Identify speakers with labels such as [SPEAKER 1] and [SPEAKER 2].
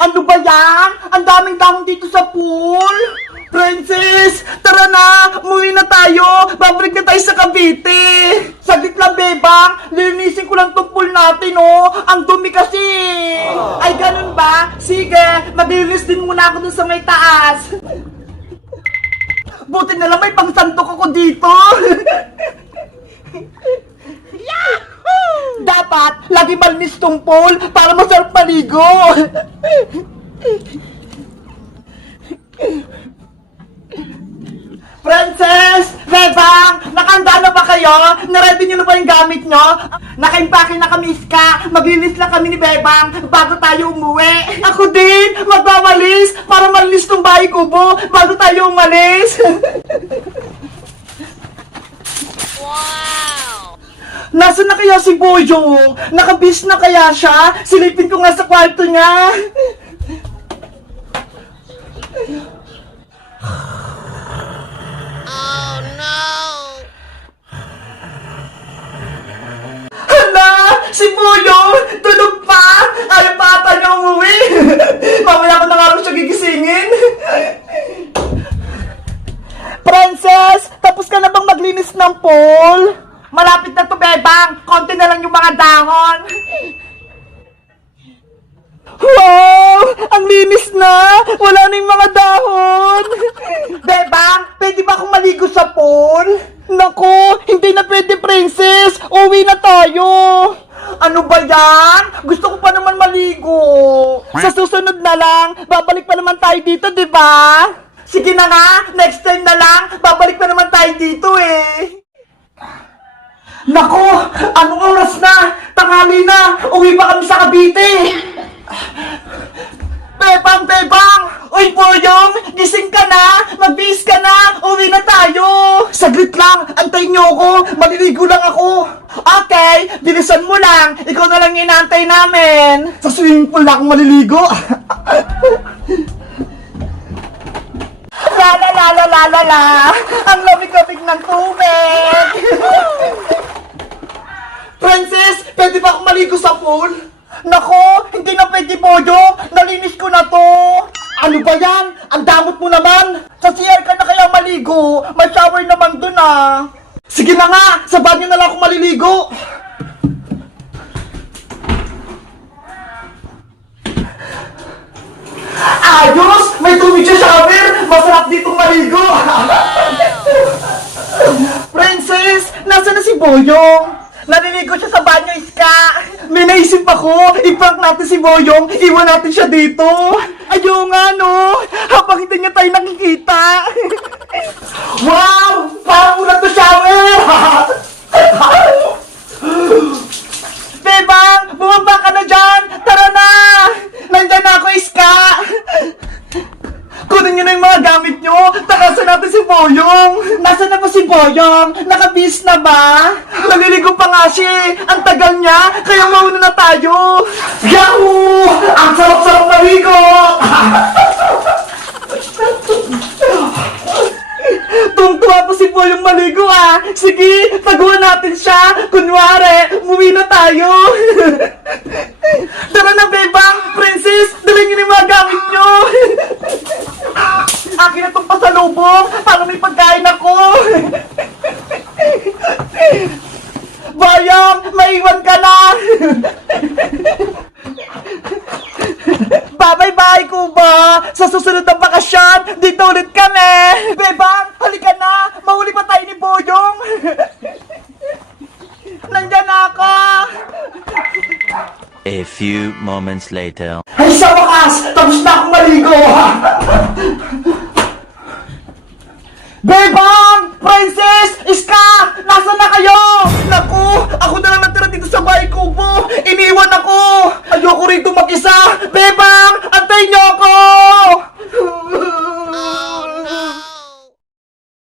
[SPEAKER 1] Ano ba yan? Ang daming dahon dito sa pool. Princess, tara na! Umuwi na tayo! Babalik na tayo sa Cavite! Saglit lang, Bebang! Lilinisin ko lang tong pool natin, oh! Ang dumi kasi! Ay, ganun ba? Sige, maglilinis din muna ako dun sa may taas! Buti na lang may pangsantok ako dito! Yahoo! Dapat, lagi malinis tong pool para masarap maligo! Princess! Bebang! Nakahanda na ba kayo? Naready nyo na ba yung gamit nyo? Nakaimpake na kami, Iska. Maglinis lang kami ni Bebang bago tayo umuwi. Ako din! Magbawalis para malinis tong bahay kubo bago tayo umalis.
[SPEAKER 2] Wow!
[SPEAKER 1] Nasaan na kaya si Boyong? Nakabis na kaya siya? Silipin ko nga sa kwarto niya.
[SPEAKER 2] Oh no!
[SPEAKER 1] Hala! Si Boyong! Tulog pa! Ayaw pa ata niya umuwi! Mamaya ko na nga rin siya gigisingin! Princess! Tapos ka na bang maglinis ng pool? Malapit na to, Bebang! Konti na lang yung mga dahon! Wow! Ang linis na! Wala na yung mga dahon! Bebang, pwede ba akong maligo sa pool? Naku, hindi na pwede, Princess! Uwi na tayo! Ano ba yan? Gusto ko pa naman maligo! Sa susunod na lang, babalik pa naman tayo dito, di ba? Sige na nga, next time na lang, babalik pa naman tayo dito eh! Naku, anong oras na? Tanghali na! Uwi pa kami sa Cavite! Bebang! Bebang! Uy, Boyong! Gising ka na! Magbihis ka na! Uwi na tayo! Saglit lang! Antayin niyo ako! Maliligo lang ako! Okay! Bilisan mo lang! Ikaw na lang inaantay namin! Sa swimming pool na akong maliligo! La la la la la la la! Ang lamig-lamig ng tubig! Princess! Pwede ba akong maligo sa pool? Nako, hindi na pwede, Boyo. Nalinis ko na to. Ano ba yan? Ang damot mo naman. Sa CR ka na kaya maligo. May shower naman dun ah. Sige na nga, sa banyo na lang ako maliligo. Ayos! May tubig sa shower. Masarap ditong maligo. Princess, nasa na si Boyong? Naliligo siya sa banyo, Iska! May naisip ako! I-prank natin si Boyong! Iwan natin siya dito! Ayaw nga, no! Habang hindi niya tayo nakikita! Wow! Parang ulan to shower! Bebang! Bumaba ka na dyan! Tara na! Nandyan na ako, Iska! Kunin nyo na yung mga gamit nyo! Takasan natin si Boyong! Nasaan na ba si Boyong? Nakabis na ba? Naliligo pa nga siya! Ang tagal niya! Kaya mauna na tayo! Yahoo! Ang sarap-sarap maligo! Tungtuwa pa si Boyong maligo ah! Sige! Taguan natin siya! Kunwari, umuwi na tayo! Tara na, Bebang! Princess! Dalhin nyo na yung mga gamit nyo! Akin na itong pasalubong para may pagkain ako! Bayang! Maiwan ka na! Bye-bye, Kuba! Sa susunod na bakasyon, dito ulit kami! Bebang! Halika na! Mahuli pa tayo ni Boyong! Nandyan na ako!
[SPEAKER 3] A few moments later.
[SPEAKER 1] Ay, sa wakas! Tapos na akong maligo! Bebang! Princess! Iska! Nasaan na kayo? Naku! Ako na lang natira dito sa bahay kubo! Iniwan ako! Ayoko rito mag-isa! Bebang! Antayin niyo ako!